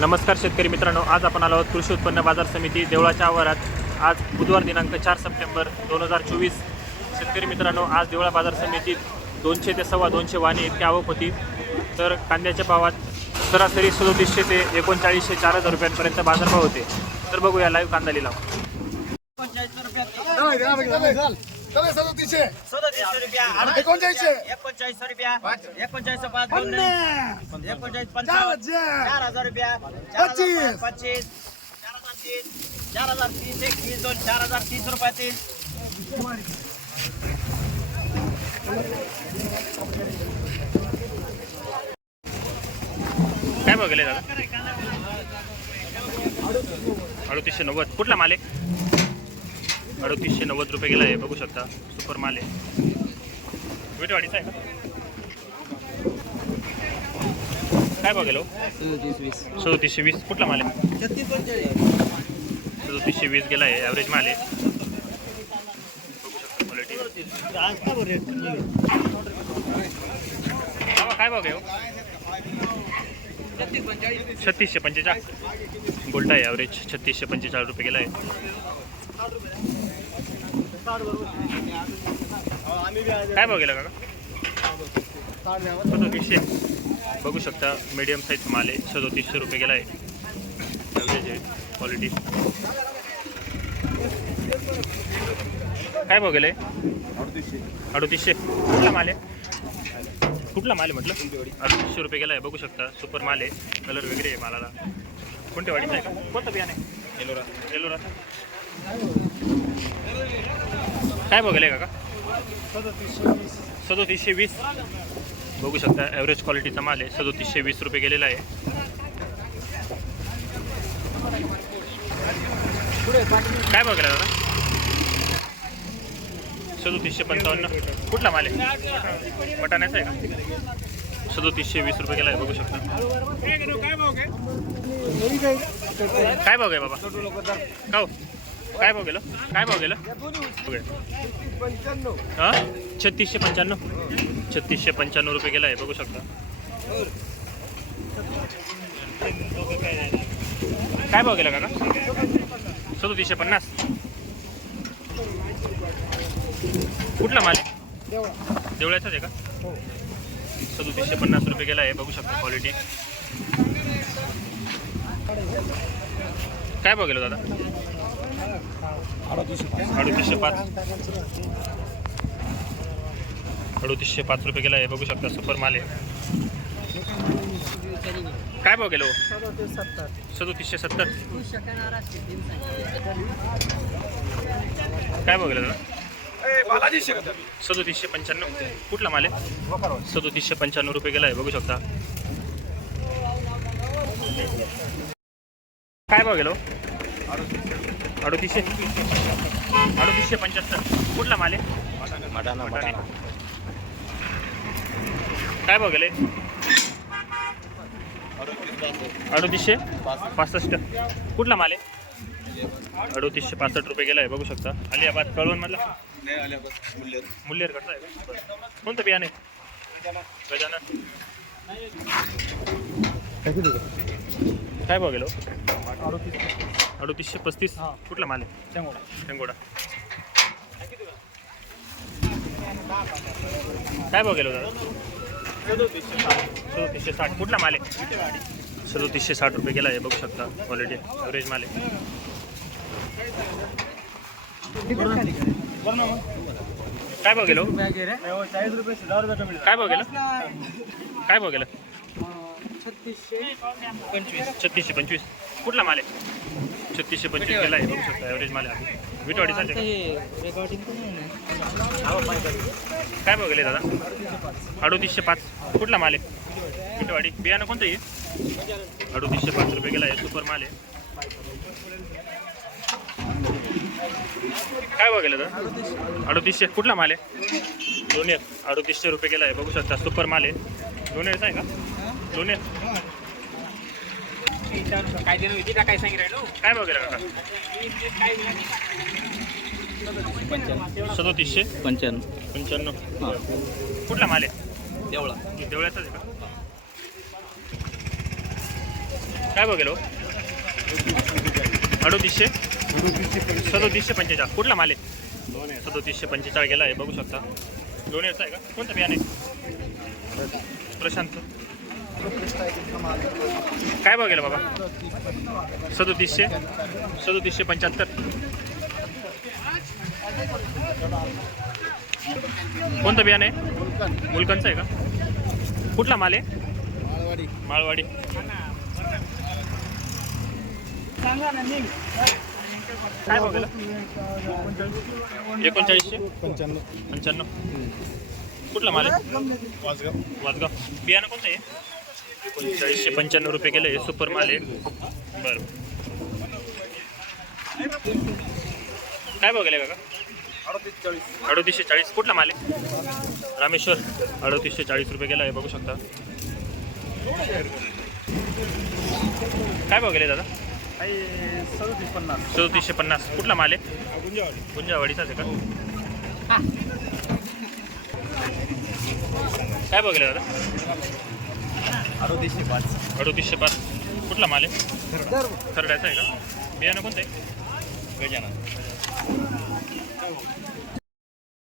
नमस्कार शेतकरी मित्रांनो आज आपण आलो आहोत कृषी उत्पन्न बाजार समिती देवळाच्या आवारात. आज बुधवार दिनांक चार सप्टेंबर दोन हजार चोवीस. शेतकरी मित्रांनो आज देवळा बाजार समितीत दोनशे ते सव्वा दोनशे वाणी इतकी आवक होती. तर कांद्याच्या भावात सरासरी सदोतीसशे ते एकोणचाळीसशे चार हजार रुपयांपर्यंत बाजारभाव होते. तर बघूया लाईव्ह कांदा लिलाव. चला सदोतीसशे. सदतीसशे रुपया. एकोणचाळीसशे. एकोणचाळीस रुपया. एकोणचाळीस पाच एकोणचाळीस पंचावन्न. चार हजार. रुपया. पच्चीस. पच्चीस. चार हजार तीस. चार हजार तीस एकवीस दोन चार हजार तीस रुपया तीस. काय बघले दादा? अडतीसशे नव्वद. कुठला माल आहे? अडतीसशे नव्वद रुपये गेला आहे बघू शकता सुपर माल आहे. विटवाडीचा आहे का? काय बघेल सदोतीसशे वीस. कुठला माल आहे? सदोतीसशे वीस गेला आहे ॲव्हरेज माल आहे. काय बघ हो? छत्तीसशे पंचेचाळीस. गोल्टा आहे ॲव्हरेज छत्तीसशे पंचेचाळीस रुपये गेला आहे. काय बघ गेला काका? सदोतीसशे. बघू शकता मीडियम साईज माल आहे. सदोतीसशे रुपये गेला आहे. आहे क्वालिटी काय बघेल अडतीसशे. कुठला माल आहे? कुठला माल आहे म्हटलं? अडतीसशे रुपये गेला आहे. बघू शकता सुपर माल आहे. कलर वगैरे आहे मालाला. कोणत्या वाडीचा आहे? का कोणतं बियाणे एलोरा. एलोरा. काय बघेल काका? सदोतीसशे वीस. बघू शकता ॲव्हरेज क्वालिटीचा माल आहे. सदोतीसशे वीस रुपये गेलेला आहे. काय बघायला दादा सदोतीसशे पंचावन्न. कुठला माल आहे? बटाण्याचा आहे का? सदोतीसशे वीस रुपये गेला आहे बघू शकता. काय भाव आहे बाबा? का हो? काय भाव गेलं? काय भाव गेलं? हा? छत्तीसशे पंच्याण्णव. छत्तीसशे पंच्याण्णव रुपये गेला आहे, बघू शकता. काय भाव गेला काका? पन्नास. कुठला माल आहे? देवळ्याचाच आहे का? पन्नास रुपये गेला आहे, बघू शकता क्वालिटी काय बघेल दादा? अडतीसशे पाच. अडतीसशे पाच रुपये गेला आहे. बघू शकता सुपर माल आहे. काय भाव गेलो? सदोतीसशे सत्तर. काय भाव गेलो सदोतीसशे पंच्याण्णव. कुठला माल आहे? सदोतीसशे पंच्याण्णव रुपये गेला आहे. बघू शकता. काय भाव गेलो? अडतीसशे. अडतीसशे पंच्याहत्तर. कुठला माल आहे? मटाणे. काय गेले? अडतीसशे पासष्ट. कुठला माल आहे? अडतीसशे पासष्ट रुपये गेला आहे बघू शकता. अलियाबाद कळवण मधला? मुल्लेर. करता आहे. कोणतं बियाणे गजानन. काय भाव गेलो? अडतीसशे पस्तीस. कुठला माल आहे? शेंगोडा. काय भाव गेलो दादा सदोतीसशे साठ. कुठला माल आहे? सदोतीसशे साठ रुपये गेला आहे बघू शकता. क्वालिटी ॲव्हरेज माल आहे. काय भाव गेलो काय भाव गेलं? काय भाव गेलं? छत्तीसशे पंचवीस. कुठला माल आहे? छत्तीसशे पंचवीस केला आहे बघू शकता ॲव्हरेज माल आहे विटवाडी चालते काय बघले दादा? अडोतीसशे पाच. कुठला माल आहे? विटवाडी. बियाणं कोणतं आहे? अडोतीसशे पाच रुपये गेला आहे सुपर माल आहे. काय बघायला दादा? अडोतीसशे. कुठला माल आहे? दोन्ही अडोतीसशे रुपये गेला आहे बघू शकता सुपर माल आहे. दोन्ही आहे का? दोन्ही काय दिलं होती काय सांगितलं काय सदोतीसशे? पंच्याण्णव. पंच्याण्णव. कुठला माल आहे? देवळा. देवळ्याचाच आहे का? काय बघेल हो? अडोतीसशे? सदोतीसशे पंचेचाळ कुठला माल आहे? सदोतीसशे पंचेचाळ गेला आहे बघू शकता. लोणेरचा आहे का? कोणतं बियाणे प्रशांत. काय बघेल बाबा? सदोतीसशे? सदोतीसशे पंच्याहत्तर. कोणतं बियाणे आहे? मुलकनचं आहे का? कुठला माल आहे? माळवाडी. काय बघेल एकोणचाळीसशे? पंच्याण्णव. पंच्याण्णव. कुठला माल आहे? वाजगाव वादगाव बियाणं कोणतं आहे? एकोणचाळीसशे पंच्याण्णव रुपये केलं आहे सुपर माल आहे. बरं. काय बघायला काका? अडोतीसशे चाळीस. कुठला माल आहे? रामेश्वर. अडोतीसशे चाळीस रुपये गेला आहे बघू शकता. काय बघायला दादा? सदतीस पन्नास चौतीसशे पन्नास. कुठला माल आहे? गुंजावाडीचाच आहे का? काय बघायला दादा? अडोतीसशे पाच. अडोतीसशे पाच. कुठला माल आहे? खरड्याचा आहे का? बियाणं कोणतं आहे? गजानन.